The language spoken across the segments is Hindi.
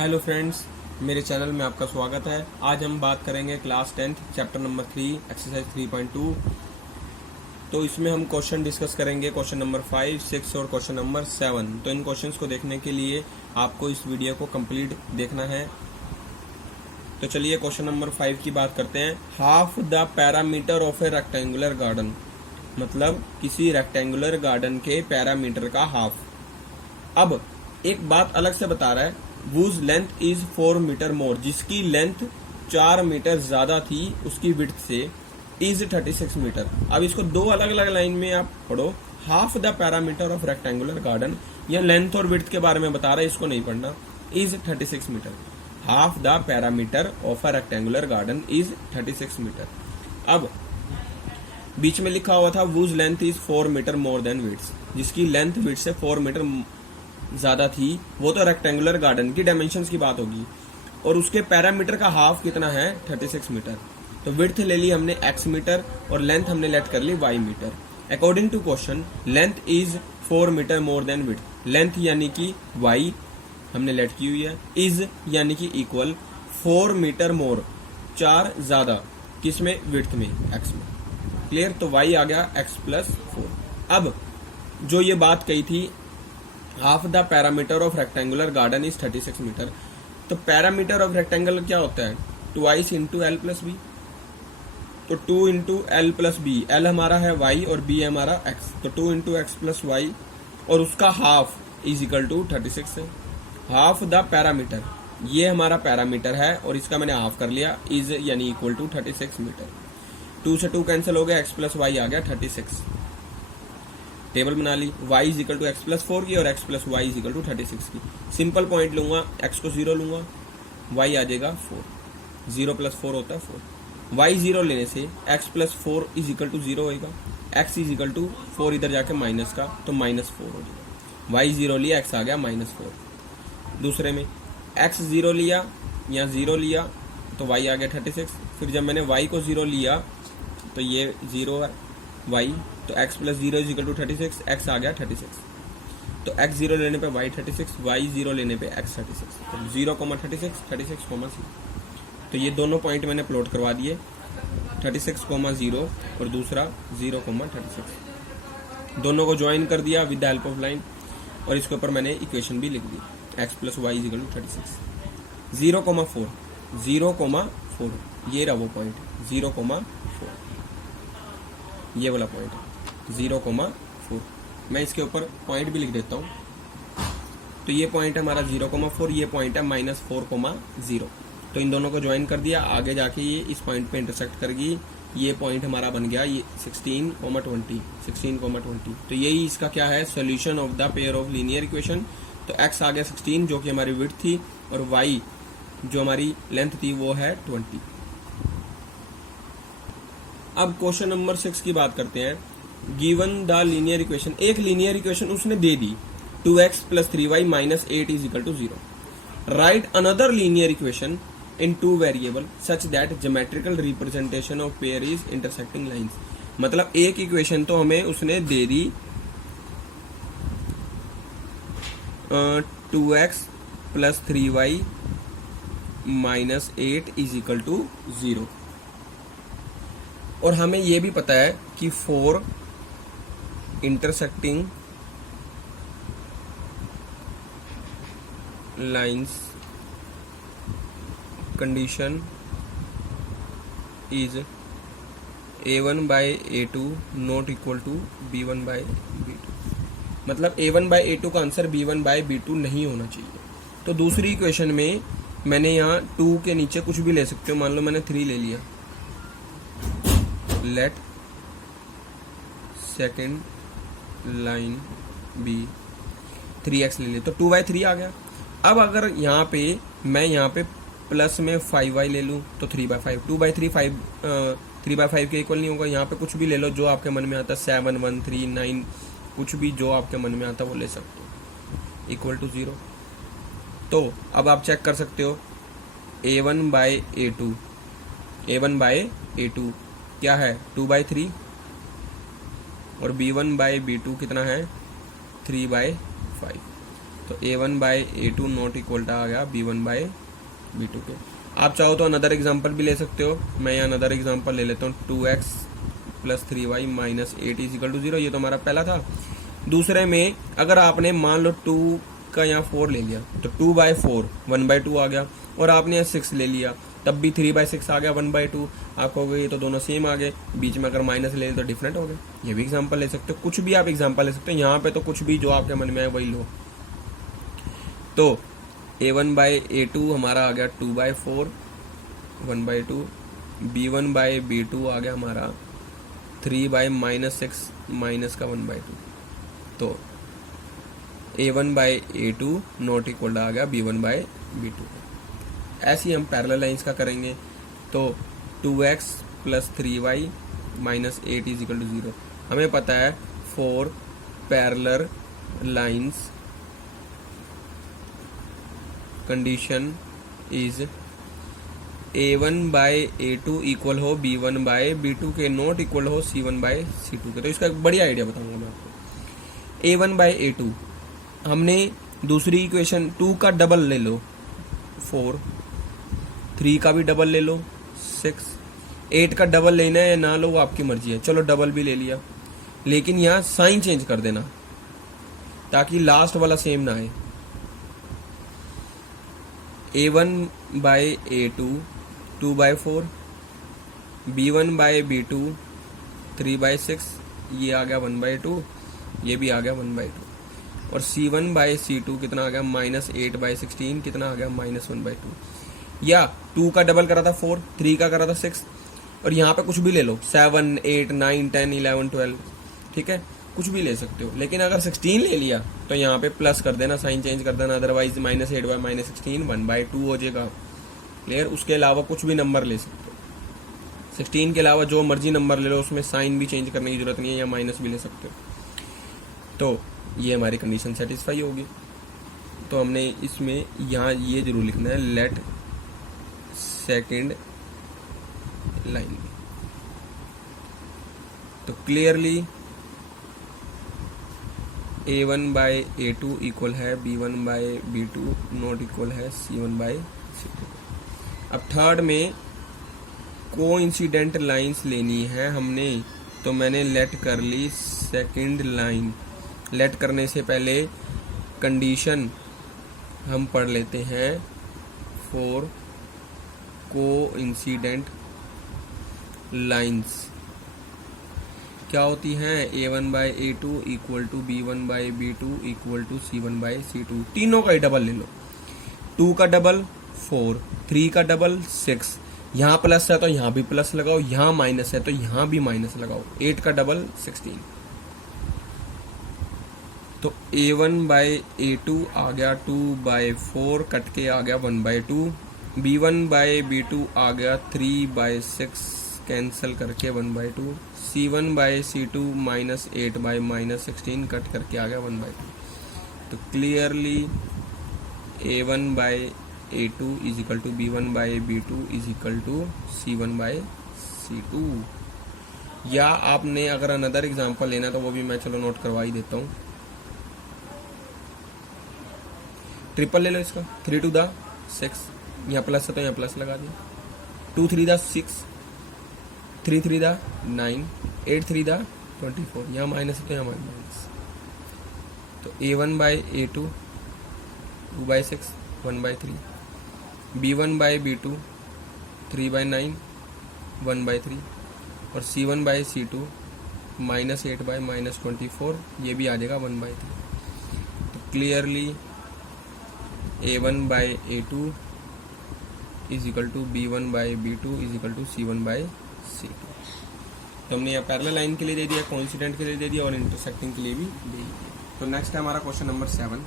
हेलो फ्रेंड्स, मेरे चैनल में आपका स्वागत है। आज हम बात करेंगे क्लास 10 चैप्टर नंबर 3 एक्सरसाइज 3.2। तो इसमें हम क्वेश्चन डिस्कस करेंगे, क्वेश्चन नंबर 5, 6 और क्वेश्चन नंबर 7। तो इन क्वेश्चंस को देखने के लिए आपको इस वीडियो को कंप्लीट देखना है। तो चलिए क्वेश्चन नंबर 5 की बात करते हैं। Half the perimeter of A rectangular garden, मतलब किसी रेक्टेंगुलर गार्डन के पैरामीटर का हाफ। अब एक बात अलग से बता रहा है, whose length is 4 metre more, जिसकी लेंथ 4 मीटर ज्यादा थी उसकी विड्थ से, is 36 मीटर। अब इसको दो अलग अलग लाइन में आप पढ़ो। Half the perimeter of rectangular garden, यह लेंथ और विड्थ के बारे में बता रहा है, इसको नहीं पढ़ना। is 36 metre. Half the perimeter of a rectangular garden is 36 metre. अब बीच में लिखा हुआ था whose length is 4 metre more than width, जिसकी लेंथ विड्थ से 4 मीटर ज्यादा थी, वो तो रेक्टेंगुलर गार्डन की डायमेंशंस की बात होगी। और उसके पैरामीटर का हाफ कितना है, 36 मीटर। तो विड्थ ले ली हमने x मीटर और लेंथ हमने लेट कर ली y metre. According to question, length is 4 metre more than width. Length यानी कि y हमने लेट की हुई है, इज यानी कि इक्वल 4 मीटर मोर, 4 ज्यादा, किसमें, विड्थ में, x में। क्लियर। तो y आ गया x+4। अब जो ये बात कही थी, half the perimeter of rectangular garden is 36 metre. तो पैरामीटर ऑफ रेक्टेंगल क्या होता है, 2 इंटू एल प्लस बी। तो 2 into L plus B, L हमारा है y और b हमारा x, तो 2 इंटू एक्स प्लस वाई, और उसका हाफ इज इक्वल टू 36 है। हाफ द पैरामीटर, ये हमारा पैरामीटर है और इसका मैंने हाफ कर लिया, इज यानी इक्वल टू 36 मीटर। 2 से 2 कैंसिल हो गया, x प्लस वाई आ गया 36। टेबल बना ली, y is equal to x plus 4 की और x plus y is equal to 36 की। सिंपल पॉइंट लूंगा, x को 0 लूंगा, y आ जाएगा 4। 0 प्लस 4 होता है 4। y 0 लेने से x plus 4 is equal to 0 होगा। x इज इक्वल टू 4 इधर जाके माइनस का, तो -4 हो जाएगा। y 0 लिया, x आ गया -4। दूसरे में x 0 लिया, यहाँ 0 लिया, तो y आ गया 36। फिर जब मैंने y को 0 लिया तो ये 0 है y, तो x plus 0 is equal to 36, x आ गया 36। तो x 0 लेने पे y 36, y 0 लेने पे x 36। तो 0,36, 36,0। तो ये दोनों पॉइंट मैंने प्लॉट करवा दिए, 36,0 और दूसरा 0,36। दोनों को ज्वाइन कर दिया with the help of line, और इसके ऊपर मैंने इक्वेशन भी लिख दी, x plus y is equal to 36। 0,4, ये रहा वो पॉइंट 0,4, ये वाला पॉइंट 0,4। मैं इसके ऊपर पॉइंट भी लिख देता हूँ। तो ये पॉइंट है हमारा 0,4, ये पॉइंट है -4,0। तो इन दोनों को ज्वाइन कर दिया, आगे जाके ये इस पॉइंट पे इंटरसेक्ट करेगी। ये पॉइंट हमारा बन गया ये 16,20। तो यही इसका क्या है, solution of the pair of linear equation. तो x आ गया 16 जो कि हमारी विड्थ थी, और y जो हमारी लेंथ थी वो है 20। अब क्वेश्चन नंबर 6 की बात करते हैं। गिवन द लीनियर इक्वेशन, एक लीनियर इक्वेशन उसने दे दी, 2x plus 3y minus 8 is equal to 0। Right another linear equation in 2 variable such that geometrical representation of pair is intersecting lines. मतलब एक इक्वेशन तो हमें उसने दे दी, 2x plus 3y minus 8 is equal to 0, और हमें यह भी पता है कि 4 intersecting lines condition is a1 bye a2 not equal to b1 by b2। मतलब a1 बाय a2 का आंसर b1 बाय b2 नहीं होना चाहिए। तो दूसरी इक्वेशन में मैंने यहाँ 2 के नीचे कुछ भी ले सकते हो, मान लो मैंने 3 ले लिया, late second line B 3x ले लिया, तो 2/3 आ गया। अब अगर यहाँ पे मैं यहाँ पे प्लस में 5y ले लूँ तो 3/5, 2/3 3/5 के इक्वल नहीं होगा। यहाँ पे कुछ भी ले लो जो आपके मन में आता, 7, 1, 3, 9, कुछ भी जो आपके मन में आता वो ले सकते हो, इक्वल टू 0। तो अब आप चेक कर सकते हो, a1 बाय a2 क्या है, 2/3, और b1 बाय b2 कितना है, 3/5। तो A1/A2 नॉट इक्वल टू आ गया B1/B2 के। आप चाहो तो अनदर एग्जांपल भी ले सकते हो, मैं यहाँ अनदर एग्जांपल ले लेता हूँ। 2x + 3y - 8 = 0, ये तो हमारा पहला था। दूसरे में अगर आपने मान लो 2 का यहाँ 4 ले लिया तो 2/4 1/2 आ गया, और आपने यहाँ 6 ले लिया तब भी 3/6 आ गया 1/2। आप कहोगे ये तो दोनों सेम आ गए, बीच में अगर माइनस ले तो डिफरेंट हो गए। ये भी एग्जांपल ले सकते हो, कुछ भी आप एग्जांपल ले सकते हो। यहाँ पे तो कुछ भी जो आपके मन में है वही लो। तो A1/A2 हमारा आ गया 2/4 1/2, B1/B2 आ गया हमारा 3/-6 माइनस का 1/2। तो A1/A2 नॉट इक्वल आ गया B1/B2। ऐसे ही हम पैरेलल लाइंस का करेंगे। तो 2x + 3y - 8 = 0। हमें पता है 4 parallel lines condition is A1/A2 equal हो B1/B2 के, नॉट इक्वल हो C1/C2 के। तो इसका एक बढ़िया आइडिया बताऊंगा मैं आपको। A1/A2 हमने दूसरी इक्वेशन 2 का डबल ले लो 4, 3 का भी डबल ले लो 6, 8 का डबल लेना है या ना लो वो आपकी मर्जी है। चलो डबल भी ले लिया, लेकिन यहाँ साइन चेंज कर देना ताकि लास्ट वाला सेम ना आए। A1/A2 2/4, B1/B2 3/6, ये आ गया 1/2, ये भी आ गया 1/2, और C1/C2 कितना आ गया -8/16, कितना आ गया -1/2। या 2 का डबल करा था 4, 3 का करा था 6, और यहाँ पे कुछ भी ले लो 7, 8, 9, 10, 11, 12, ठीक है, कुछ भी ले सकते हो। लेकिन अगर 16 ले लिया तो यहाँ पे प्लस कर देना, साइन चेंज कर देना, अदरवाइज -8/-16 1/2 हो जाएगा। क्लियर? उसके अलावा कुछ भी नंबर ले सकते हो। 16 के अलावा जो मर्जी नंबर ले लो, उसमें साइन भी चेंज करने की जरूरत नहीं है, या माइनस भी ले सकते हो। तो ये हमारी कंडीशन सेटिस्फाई होगी। तो हमने इसमें यहाँ ये जरूर लिखना है, लेट सेकेंड लाइन। तो क्लियरली A1/A2 इक्वल है B1/B2 नॉट इक्वल है C1/C2। अब थर्ड में कोइंसिडेंट लाइंस लेनी है हमने, तो मैंने लेट कर ली सेकंड लाइन। लेट करने से पहले कंडीशन हम पढ़ लेते हैं फॉर कोइंसिडेंट लाइंस क्या होती हैं। A1/A2 equal to B1/B2 equal to C1/C2। तीनों का ही डबल ले लो। 2 का डबल 4, 3 का डबल 6, यहाँ प्लस है तो यहाँ भी प्लस लगाओ, यहाँ माइनस है तो यहाँ भी माइनस लगाओ। 8 का डबल 16। तो A1/A2 आ गया 2/4, कट के आ गया 1/2। B1/B2 आ गया 3/6, कैंसिल करके 1/2। C1/C2 -8/-16, कट करके आ गया 1/2। तो clearly A1/A2 is equal to B1/B2 is equal to C1/C2। या आपने अगर अनदर एग्जांपल लेना तो वो भी मैं चलो नोट करवा ही देता हूँ। ट्रिपल ले लो इसका, 3 to the 6, यहाँ प्लस है तो यहाँ प्लस लगा दिया। 2 3 the 6, 3 3 the 9, 8 3 the 24, यहाँ माइनस है तो यहाँ माइनस। तो A1/A2 2/6 1/3, B1/B2 3/9 1/3, और C1/C2 -8/-24, ये भी आ जाएगा 1/3। तो clearly A1/A2 is equal to B1/B2 is equal to C1/C2। तो हमने यहाँ पैरेलल लाइन के लिए दे दिया, कोइंसिडेंट के लिए दे दिया, और इंटरसेक्टिंग के लिए भी दे दिया। तो नेक्स्ट है हमारा क्वेश्चन नंबर 7।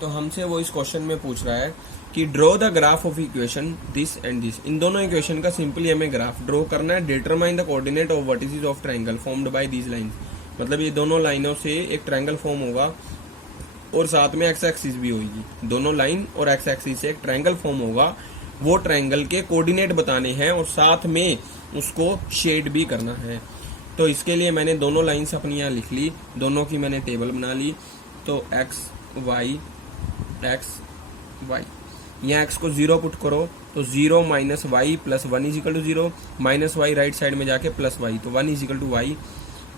तो हमसे वो इस क्वेश्चन में पूछ रहा है कि draw the graph of equation this and this. इन दोनों इक्वेशन का सिंपली हमें ग्राफ ड्रॉ करना है। Determine the coordinate of vertices of triangle formed by these lines. मतलब ये दोनों लाइनों से एक ट्रायंगल फॉर्म होगा और साथ में एक्स एक्सिस भी होगी। दोनों लाइन और एक्स एक्सिस से एक ट्रायंगल फॉर्म होगा। वो ट्रायंगल के कोऑर्डिनेट बताने हैं और साथ में उसको शेड भी करना है। तो इसके लिए मैंने दोनों लाइंस अपनी यहाँ लिख ली, दोनों की मैंने टेबल बना ली। तो एक्स वाई एक्स वाई। यहाँ एक्स को 0 पुट करो तो 0 minus y plus 1 is equal to 0, minus y right side में जाके प्लस वाई, तो 1 is equal to y.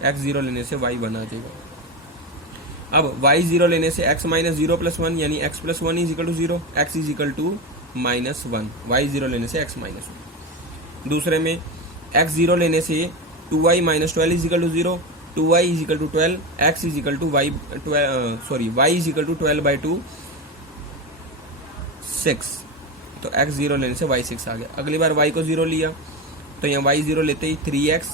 X 0 लेने से वाई 1 आ जाएगा। अब वाई 0 लेने से एक्स माइनस 0 प्लस 1 यानी x plus 1 is equal to 0, x is equal to minus 1, y 0 लेने से एक्स माइनस 1। दूसरे में एक्स 0 लेने से 2y minus 12 is equal to 0, 2y is equal to 12, x is equal to y y is equal to 12/2 6, तो x 0 लेने से y 6 आ गया। अगली बार y को 0 लिया तो यहाँ y 0 लेते ही 3x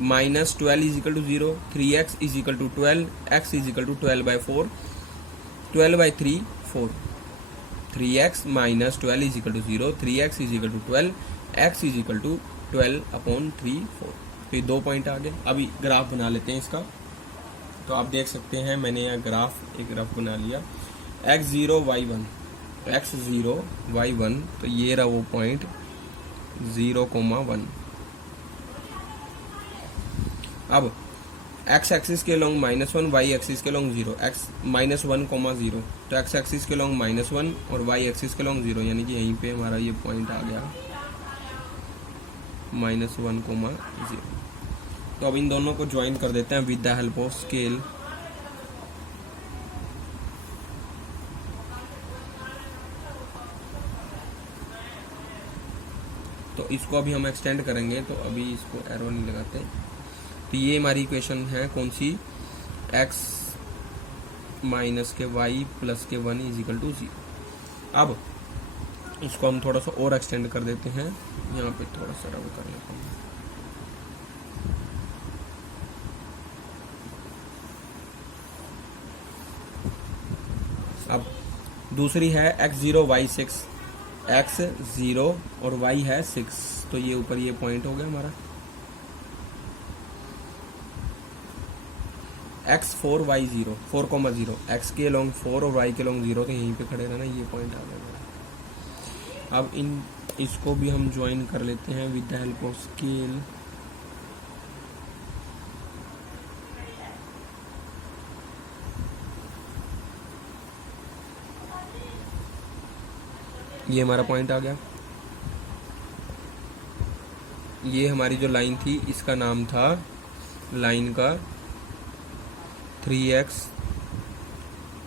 minus 12 is equal to 0, 3x is equal to 12, x is equal to 12/4, 12/3 4, 3x minus 12 is equal to 0, 3x is equal to 12, x is equal to 12/3 4। तो ये 2 पॉइंट आ गए। अभी ग्राफ बना लेते हैं इसका। तो आप देख सकते हैं मैंने यहाँ एक ग्राफ बना लिया, x0 y1, x0 y1, तो ये रहा वो पॉइंट 0,1। अब x एक्सिस के लॉन्ग -1, y एक्सिस के लॉन्ग 0, x -1,0, तो x एक्सिस के लॉन्ग -1 और y एक्सिस के लॉन्ग 0, यानी कि यहीं पे हमारा ये पॉइंट आ गया -1,0। तो अब इन दोनों को ज्वाइन कर देते हैं with the help of scale. तो इसको अभी हम एक्सटेंड करेंगे, तो अभी इसको एरो नहीं लगाते। तो ये हमारी इक्वेशन है कौन सी, x माइनस के y प्लस के 1 इज इक्वल टू 0। अब इसको हम थोड़ा सा और एक्सटेंड कर देते हैं, यहाँ पे थोड़ा सा रब कर लेते हैं। अब दूसरी है x0 y6, x0 और y है 6, तो ये ऊपर ये पॉइंट हो गया हमारा। x4 y0, 4,0, x के लॉन्ग 4 और y के लॉन्ग 0, तो यहीं पे खड़े रहना, ये पॉइंट आ गया हमारा। अब इसको भी हम ज्वाइन कर लेते हैं with the help of scale. ये हमारा पॉइंट आ गया। ये हमारी जो लाइन थी इसका नाम था लाइन का 3x,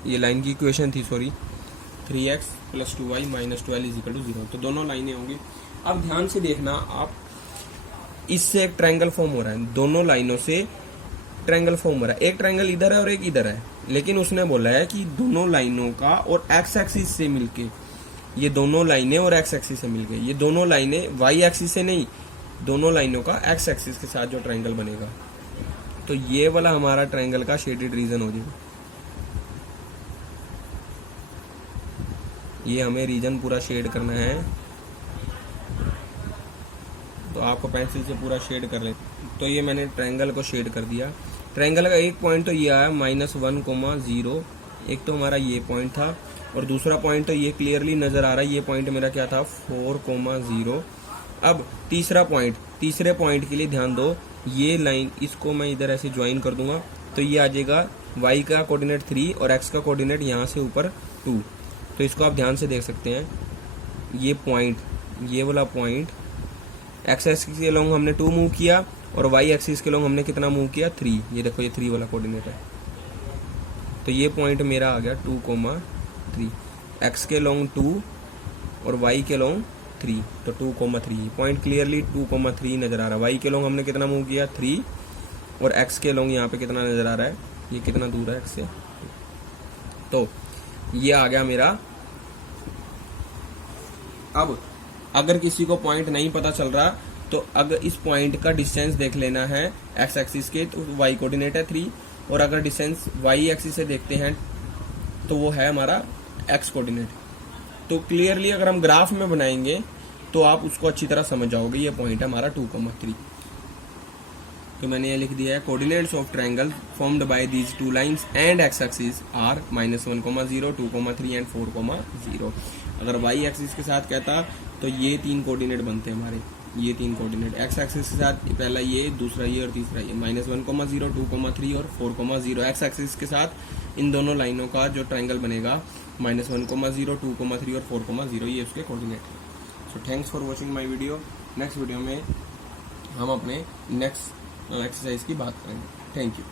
ये लाइन की इक्वेशन थी, sorry, 3x plus 2y minus 12 is equal to 0। तो दोनों लाइनें होंगी। अब ध्यान से देखना आप, इससे एक ट्रायंगल फॉर्म हो रहा है, दोनों लाइनों से ट्रायंगल फॉर्म हो रहा है। एक ट्रायंगल इधर है और एक इधर है, लेकिन उसने बोला है कि दोनों लाइनों का और एक्स एक्सिस से मिलके, ये दोनों लाइनें और एक्स एक्सिस से मिल गई, ये दोनों लाइनें वाई एक्सिस से नहीं, दोनों लाइनों का एक्स एक्सिस के साथ जो ट्रायंगल बनेगा, तो ये वाला हमारा ट्रायंगल का शेडेड रीजन हो जाएगा। ये हमें रीजन पूरा शेड करना है, तो आपको पेंसिल से पूरा शेड कर ले। तो ये मैंने ट्रायंगल को शेड कर दिया। ट्रायंगल का एक पॉइंट तो ये आया -1,0, एक तो हमारा ये पॉइंट था, और दूसरा पॉइंट तो ये क्लियरली नजर आ रहा है, ये पॉइंट मेरा क्या था 4,0। अब तीसरा पॉइंट, तीसरे पॉइंट के लिए ध्यान दो, ये लाइन इसको मैं इधर ऐसे ज्वाइन कर दूंगा, तो ये आ जाएगा y का कोऑर्डिनेट 3 और x का कोऑर्डिनेट यहाँ से ऊपर 2। तो इसको आप ध्यान से देख सकते हैं, ये पॉइंट, ये वाला पॉइंट x एक्सिस के लॉन्ग हमने 2 मूव किया और y एक्सिस के लॉन्ग हमने कितना मूव किया 3। ये देखो, ये 3 वाला कोऑर्डिनेट है, तो ये पॉइंट मेरा आ गया 2,3, x के लॉन्ग 2 और y के लॉन्ग 3, तो 2,3। पॉइंट क्लियरली 2,3 नजर आ रहा है। y के लॉन्ग हमने कितना मूव किया 3 और x के लॉन्ग यहाँ पे कितना नजर आ रहा है, ये कितना दूर है x से, तो ये आ गया मेरा। अब अगर किसी को पॉइंट नहीं पता चल रहा, तो अगर इस पॉइंट का डिस्टेंस देख लेना है x एक्सिस के, तो y कोऑर्डिनेट है 3, और अगर डिस्टेंस y एक्सिस से देखते हैं तो वो है हमारा x कोऑर्डिनेट। तो क्लियरली अगर हम ग्राफ में बनाएंगे तो आप उसको अच्छी तरह समझ जाओगे, ये पॉइंट है हमारा 2,3। तो मैंने ये लिख दिया है, coordinates of triangle formed by these two lines and x axis are -1,0, 2,3 and 4,0। अगर वाई एक्सिस के साथ कहता तो ये 3 कोऑर्डिनेट बनते हमारे, ये 3 कोऑर्डिनेट। एक्स एक्सिस के साथ पहला ये, दूसरा ये और तीसरा ये, -1, 0, 2, 3 और 4, 0। एक्स एक्सिस के साथ इन दोनों लाइनों का जो ट्राइंगल बनेगा -1, 0, 2, 3 और 4, 0, ये उसके कोऑर्डिनेट है। So thanks for watching my video. Next video में हम अपने नेक्स्ट एक्सरसाइज की बात करेंगे। Thank you.